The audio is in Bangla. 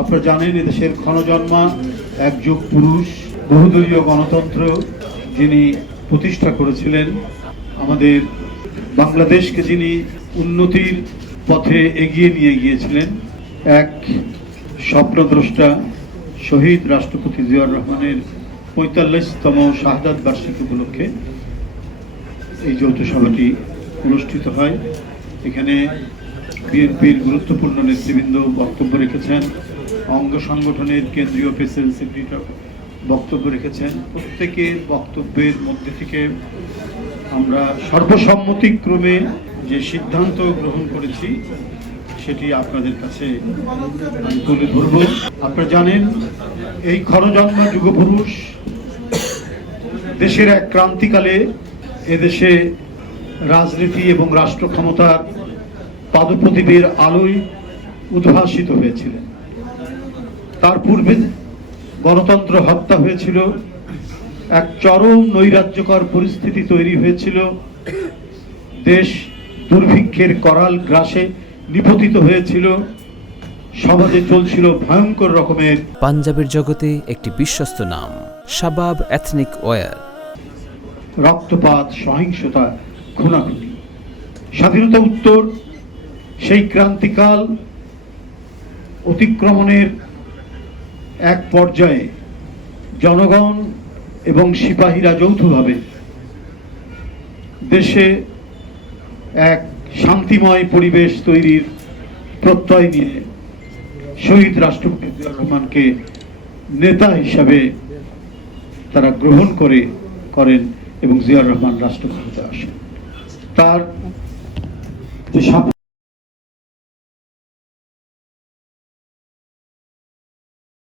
আপনারা জানেন এদেশের ক্ষণজন্মা এক যুগ পুরুষ, বহুদলীয় গণতন্ত্র যিনি প্রতিষ্ঠা করেছিলেন, আমাদের বাংলাদেশকে যিনি উন্নতির পথে এগিয়ে নিয়ে গিয়েছিলেন, এক স্বপ্নদ্রষ্টা শহীদ রাষ্ট্রপতি জিয়াউর রহমানের ৪৫তম শাহাদাত বার্ষিকী উপলক্ষে এই যৌথ সভাটি অনুষ্ঠিত হয়। এখানে বিএনপির গুরুত্বপূর্ণ নেতৃবৃন্দ বক্তব্য রেখেছেন, অঙ্গ সংগঠনের কেন্দ্রীয় প্রেসিডেন্ট সেক্রেটারি বক্তব্য রেখেছেন। প্রত্যেকের বক্তব্যের মধ্যে থেকে আমরা সর্বসম্মতিক্রমে যে সিদ্ধান্ত গ্রহণ করেছি সেটি আপনাদের কাছে আমি তুলে ধরব। আপনারা জানেন এই ক্ষণজন্মা যুগপুরুষ দেশের এক ক্রান্তিকালে এদেশে রাজনীতি এবং রাষ্ট্র ক্ষমতার পাদপ্রদীপের আলোয় উদ্ভাসিত হয়েছিলেন। তার পূর্বে গণতন্ত্র হত্যা হয়েছিল, এক চরম নৈরাজ্যকর পরিস্থিতি তৈরি হয়েছিল, দেশ দুর্ভিক্ষের করাল গ্রাসে নিপতিত হয়েছিল, সমাজে চলছিল ভয়ঙ্কর রকমের পাঞ্জাবের জগতে একটি বিশ্বস্ত নাম শাবাব এথনিক ওয়্যার। রক্তপাত, সহিংসতা, খুনাখুনি। স্বাধীনতা উত্তর সেই ক্রান্তিকাল অতিক্রমণের এক পর্যায়ে জনগণ এবং সিপাহীরা যৌথভাবে দেশে এক শান্তিময় পরিবেশ তৈরির প্রত্যয় নিয়ে শহীদ রাষ্ট্রপতি জিয়াউর রহমানকে নেতা হিসাবে তারা গ্রহণ করেন এবং জিয়াউর রহমান রাষ্ট্রপতিতে আসেন। তার যে